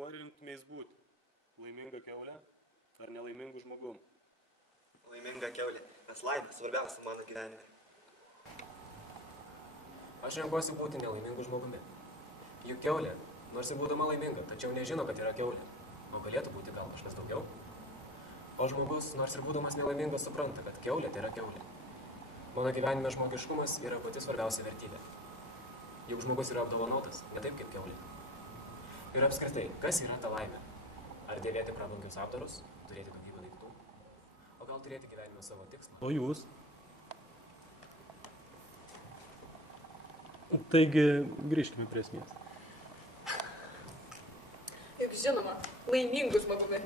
kuo rinktumės būti? Laiminga kiaulė ar nelaimingu žmogum? Laiminga kiaulė, nes laimė svarbiausia mano gyvenime. Aš renkuosi būti nelaimingu žmogumi. Juk kiaulė, nors ir būdama laiminga, tačiau nežino, kad yra kiaulė. O galėtų būti gal kažkas daugiau. O žmogus, nors ir būdamas nelaimingas, supranta, kad kiaulė tai yra kiaulė. Mano gyvenime žmogiškumas yra pati svarbiausia vertybė. Juk žmogus yra apdovanotas, ne taip kaip kiaulė. Ir apskritai, kas yra ta laimė? Ar dėvėti prabangius apdarus, turėti daugybę daiktų? O gal turėti gyvenime savo tikslą? O jūs? Taigi, grįžkime prie esmės. Juk žinoma, laimingu žmogumi.